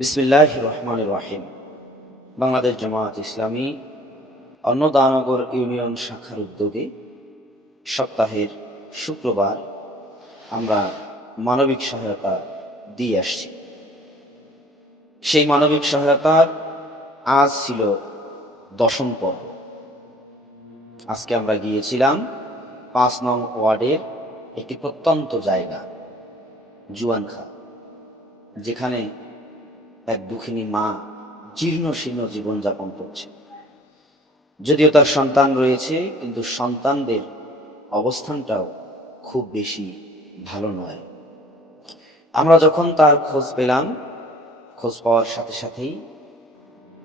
বিসমিল্লাহির রহমানির রহিম। বাংলাদেশ জামায়াত ইসলামী অন্নদানগর ইউনিয়ন শাখার উদ্যোগে সপ্তাহের শুক্রবার আমরা মানবিক সহায়তা দিয়ে আসছি। সেই মানবিক সহায়তার আজ ছিল 10ম পর্ব। আজকে আমরা গিয়েছিলাম 5 নং ওয়ার্ডের একটি প্রত্যন্ত জায়গা জুয়ানখা, যেখানে এক দুঃখিনী মা জীর্ণ শীর্ণ জীবনযাপন করছে। যদিও তার সন্তান রয়েছে, কিন্তু সন্তানদের অবস্থানটাও খুব বেশি ভালো নয়। আমরা যখন তার খোঁজ পেলাম, খোঁজ পাওয়ার সাথে সাথেই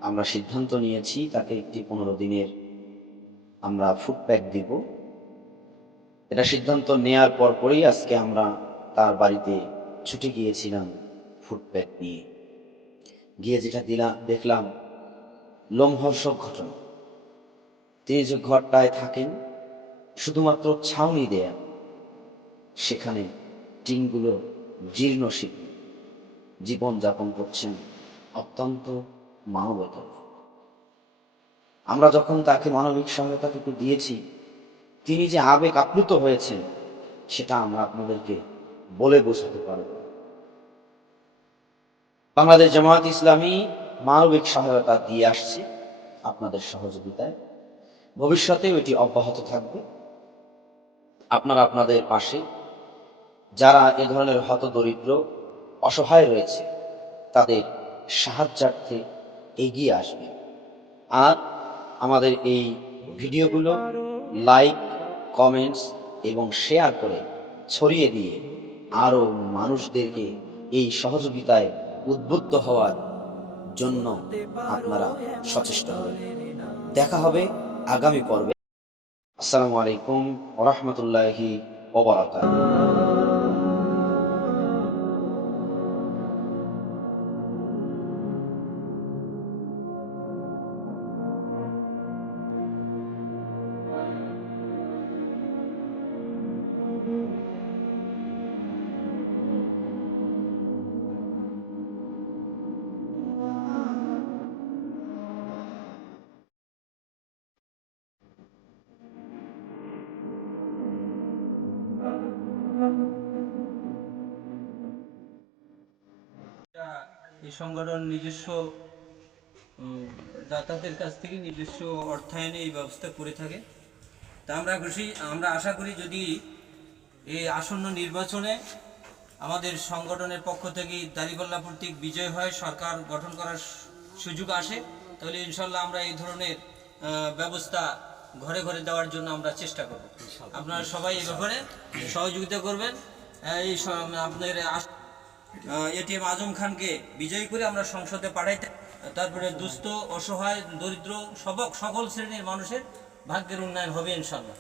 আমরা সিদ্ধান্ত নিয়েছি তাকে একটি 15 দিনের আমরা ফুড প্যাক দিব। এটা সিদ্ধান্ত নেয়ার পরপরই আজকে আমরা তার বাড়িতে ছুটে গিয়েছিলাম ফুড প্যাক নিয়ে। গিয়ে যেটা দেখলাম লোমহর্ষক ঘটনা। তিনি যে ঘরটায় থাকেন শুধুমাত্র ছাউনি দেয়া, সেখানে টিনগুলো জীর্ণ শীর্ণ, জীবনযাপন করছেন অত্যন্ত মানবতা। আমরা যখন তাকে মানবিক সহায়তাটুকু দিয়েছি, তিনি যে আবেগ আপ্লুত হয়েছেন সেটা আমরা আপনাদেরকে বলে বোঝাতে পারব না। বাংলাদেশ জামায়াত ইসলামী মানবিক সহায়তা দিয়ে আসছে আপনাদের সহযোগিতায়। ভবিষ্যতেও এটি অব্যাহত থাকবে। আপনারা আপনাদের পাশে যারা এ ধরনের হতদরিদ্র অসহায় রয়েছে তাদের সাহায্যার্থে এগিয়ে আসবে। আর আমাদের এই ভিডিওগুলো লাইক, কমেন্টস এবং শেয়ার করে ছড়িয়ে দিয়ে আরও মানুষদেরকে এই সহযোগিতায় উদ্বুদ্ধ হওয়ার জন্য আপনারা সচেষ্ট হবেন। দেখা হবে আগামী পর্বে। আসসালামু আলাইকুম ওয়া রাহমাতুল্লাহি ওয়া বারাকাতুহু। এই সংগঠন নিজস্ব দাতাদের কাছ থেকে নিজস্ব অর্থায়নে এই ব্যবস্থা করে থাকে। তা আমরা আশা করি যদি এই আসন্ন নির্বাচনে আমাদের সংগঠনের পক্ষ থেকে দাঁড়িপাল্লা প্রতীক বিজয় হয়, সরকার গঠন করার সুযোগ আসে, তাহলে ইনশাল্লাহ আমরা এই ধরনের ব্যবস্থা ঘরে ঘরে দেওয়ার জন্য আমরা চেষ্টা করব। আপনারা সবাই এই ব্যাপারে সহযোগিতা করবেন। এই আপনাদের এটিএম আজম খানকে বিজয়ী করে আমরা সংসদে পাঠাইতে, তারপরে দুস্থ, অসহায়, দরিদ্র সকল শ্রেণীর মানুষের ভাগ্যের উন্নয়ন হবে ইনশাআল্লাহ।